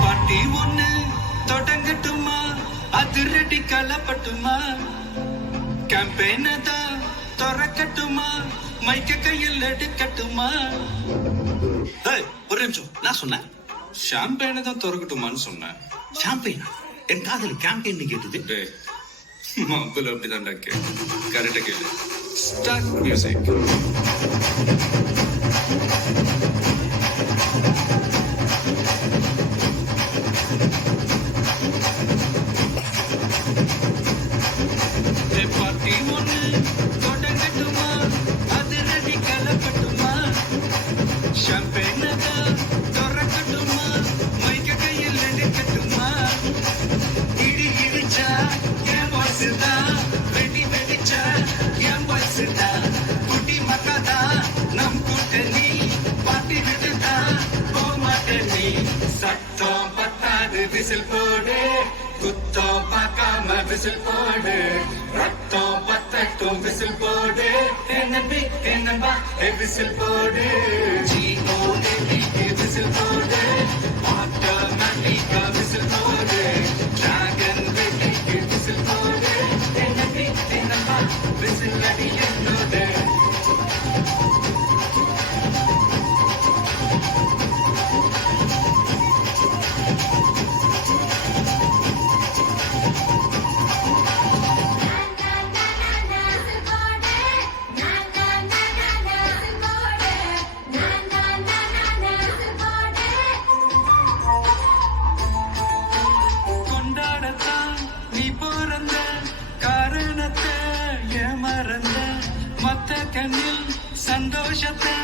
பாட்டி ஒண்ணு தொடங்கட்டுமா, அதிரடி கலப்பட்டுமா, கேம்பெயின தான் திறக்கட்டுமா, மைக்க கையில் எடுக்கட்டுமா. ஒரு நிமிஷம், நான் சொன்னேன் ஷாம்பெயினை தான் திறக்கட்டுமான்னு சொன்னேன். ஷாம்பெயினா? என் காதல் கேம்பெயின் கேட்டது. மாப்பிள்ள அப்படிதான்டா கேளு, கரெக்டா கேளு. Start music. பாட்டி ஒண்ணு தொடங்கட்டுமா, அதிரடி கலப்பட்டுமா, ஷாம்பெயின தான் திறக்கட்டுமா, மைக்க கையில் எடுக்கட்டுமா. இடி இடிச்சா என் வாசுதா, வெடி வெடிச்சா என் வாசுதா, குட்டி மக்காதா நம் கூட்டணி, பாட்டி விட்டுதா போமாட்டணி. சத்தம் பத்தாது விசில் போடு, குத்தம் பார்க்காம விசில் போடு, ரத்தம் பத்தட்டும் விசில் போடு, என்னம்பி என்னம்பா விசில் போடு, விசில் போடு, ஆட்டோமேட்டிக்கா விசில் போடு, டிராகன் வெட்டிக்கு விசில் போடு, என்னம்பி என்னம்பா விசில் அடி என்னோடு. கொண்டாடத்தான் நீ பிறந்த காரணத்தை ஏன் மறந்த, மத்த கண்ணில் சந்தோஷத்தை